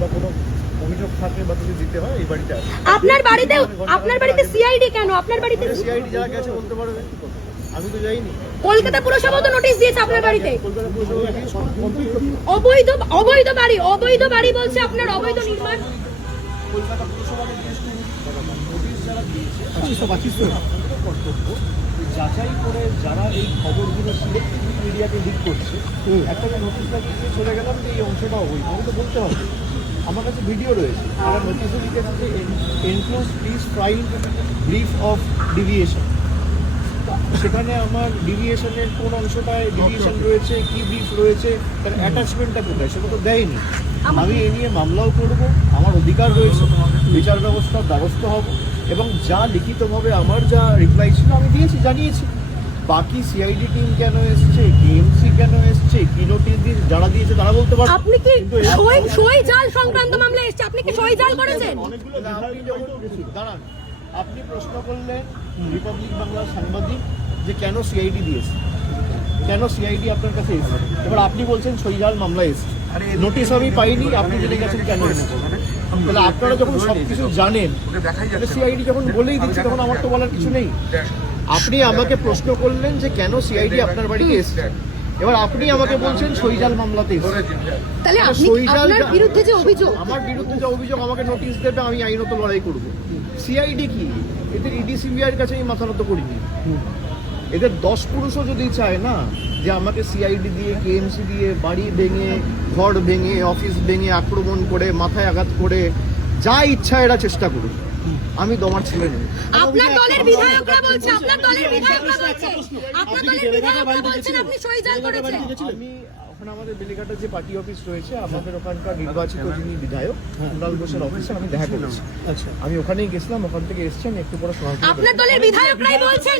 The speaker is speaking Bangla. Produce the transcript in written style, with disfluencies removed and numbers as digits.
বা কোনো অভিযোগ থাকে বা কিছু দিতে হয় এই বাড়িতে আসে। আপনার বাড়িতে সিআইডি কেন? আপনার বাড়িতে সিআইডি যারা গেছে বলতে পারবে, আমি তো যাইনি। কলকাতা পুরসভা তো নোটিশ দিয়েছে আপনার বাড়িতে। কলকাতা পুরসভা অবৈধ বাড়ি বলছে আপনার অবৈধ নির্মাণ। কলকাতা পুরসভাকে নোটিশ যারা দিয়েছে কর্তব্য যাচাই করে যারা এই খবরগুলো সিলেক্টিভ মিডিয়াতে লিক করছে, একটা নোটিশ লাগিয়ে চলে গেলাম যে এই অংশটা অবৈধ, আমি তো বলতে হবে। আমার কাছে ভিডিও রয়েছে, তারা নোটিশে লিখে থাকে enclose please file brief of deviation. সেখানে আমার ডিভিয়েশনের কোন অংশটায় ডিভিয়েশন রয়েছে, কি ব্রিফ রয়েছে, তার অ্যাটাচমেন্টটা কোথায় সেটা তো দেয়নি। আমি এ নিয়ে মামলাও করব, আমার অধিকার রয়েছে, বিচার ব্যবস্থার দ্বারস্থ হব এবং যা লিখিতভাবে আমার যা রিপ্লাই ছিল আমি দিয়েছি, জানিয়েছি। বাকি সিআইডি টিম কেন এসছে, কেএমসি কেন এসছে, কি নোটিশ যারা দিয়েছে তারা বলতে পারবে। আপনি কি সই জাল সংক্রান্ত মামলা এসছে, আপনি কি সই জাল করেছেন? দাঁড়ান, আপনি প্রশ্ন করলেন রিপাবলিক বাংলার সাংবাদিক যে কেন সিআইডি দিয়েছে, কেন সিআইডি আপনার কাছে এসেছে। এবার আপনি বলছেন সইজাল মামলা এসেছে, নোটিশ আমি পাইনি, আপনি জেনে গেছেন কেন এসেছে। তাহলে আপনারা যখন সবকিছু জানেন, সিআইডি যখন বলেই দিচ্ছে তখন আমার তো বলার কিছু নেই। আপনি আমাকে প্রশ্ন করলেন যে কেন সিআইডি আপনার বাড়িতে এসেছে, এবার আপনি আমাকে বলছেন সইজাল মামলাতে এসেছে। তাহলে আপনার বিরুদ্ধে যে অভিযোগ, আমার বিরুদ্ধে যে অভিযোগ, আমাকে নোটিশ দেবে, আমি আইনত লড়াই করব। সিআইডি কি, এদের ইডি সিবিআইয়ের কাছে আমি মাথা নত করিনি। এদের 10 পুরুষও যদি চায় না যে আমাকে সিআইডি দিয়ে, কেএমসি দিয়ে বাড়ি ভেঙে, ঘর ভেঙে, অফিস ভেঙে, আক্রমণ করে, মাথায় আঘাত করে, যা ইচ্ছা এরা চেষ্টা করুক, আমি দমার ছেলে নেই। আপনার দলের বিধায়করা বলছে আপনি সই জাল করেছেন। আমি ওখানে আমাদের বেলেঘাটা যে পার্টি অফিস রয়েছে, আমাদের ওখানকার নির্বাচিত যিনি বিধায়ক কুণাল ঘোষের অফিসে আমি দেখা করেছি। আচ্ছা, আমি ওখানেই গেছিলাম, ওখান থেকে এসছেন একটু পরে। আপনার দলের বিধায়করাই বলছেন